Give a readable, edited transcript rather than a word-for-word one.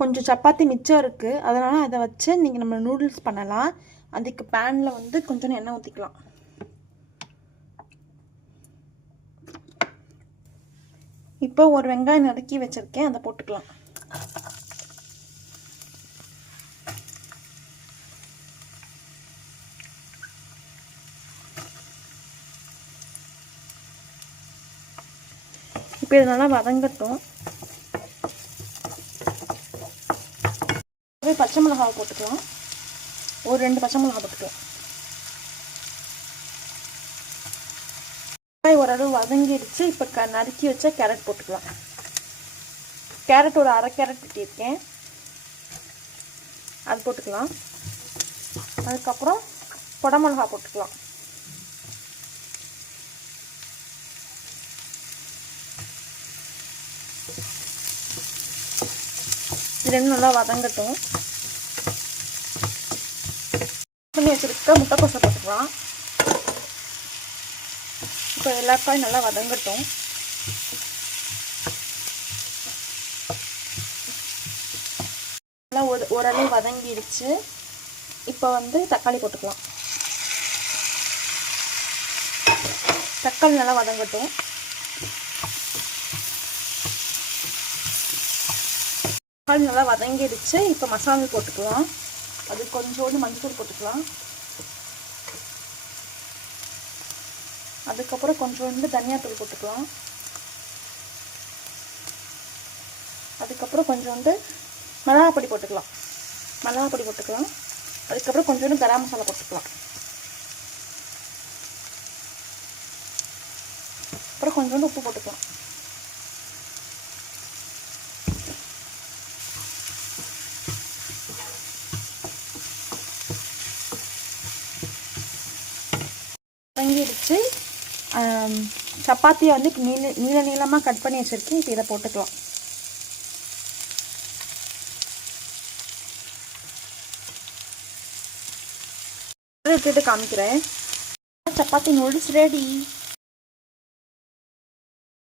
கொஞ்சம் சப்பாத்தி மிச்சம் இருக்குது, அதனால் அதை வச்சு நீங்கள் நம்ம நூடுல்ஸ் பண்ணலாம். அதுக்கு பேனில் வந்து கொஞ்சம் எண்ணெய் ஊற்றிக்கலாம். இப்போ ஒரு வெங்காயம் நறுக்கி வச்சுருக்கேன், அதை போட்டுக்கலாம். இப்போ இது நல்லா வதங்கட்டும். பச்சை மிளகாவை போட்டுக்கலாம். ஒரு 2 பச்சை மிளகா போட்டுக்கலாம். ஓரளவு வதங்கிடுச்சு. இப்போ நறுக்கி வச்ச கேரட் போட்டுக்கலாம். கேரட் ஒரு அரை கேரட் வெட்டியிருக்கேன், அது போட்டுக்கலாம். அதுக்கப்புறம் குடமிளகா போட்டுக்கலாம். இது ரெண்டும் நல்லா வதங்கட்டும். பண்ணி வச்சுருக்க முட்டைக்கோசை போட்டுக்கலாம். இப்போ எல்லா காயும் நல்லா வதங்கட்டும். நல்லா ஓரளவு வதங்கிடுச்சு. இப்போ வந்து தக்காளி போட்டுக்கலாம். தக்காளி நல்லா வதங்கட்டும். தக்காளி நல்லா வதங்கிடுச்சு. இப்போ மசாலா போட்டுக்கலாம். அது கொஞ்சோண்டு மஞ்சள் போட்டுக்கலாம். அதுக்கப்புறம் கொஞ்சோண்டு தனியாத்தூள் போட்டுக்கலாம். அதுக்கப்புறம் கொஞ்சோண்டு மிளகாப்பொடி போட்டுக்கலாம். அதுக்கப்புறம் கொஞ்சோண்டு கரம் மசாலா போட்டுக்கலாம். அப்புறம் கொஞ்சோண்டு உப்பு போட்டுக்கலாம். வதங்கிடுச்சு. சப்பாத்தியை வந்து நீளமாக கட் பண்ணி வச்சுருக்கேன். இப்போ இதை போட்டுக்கலாம். விட்டுட்டு காமிக்கிறேன். Chapati noodles ready.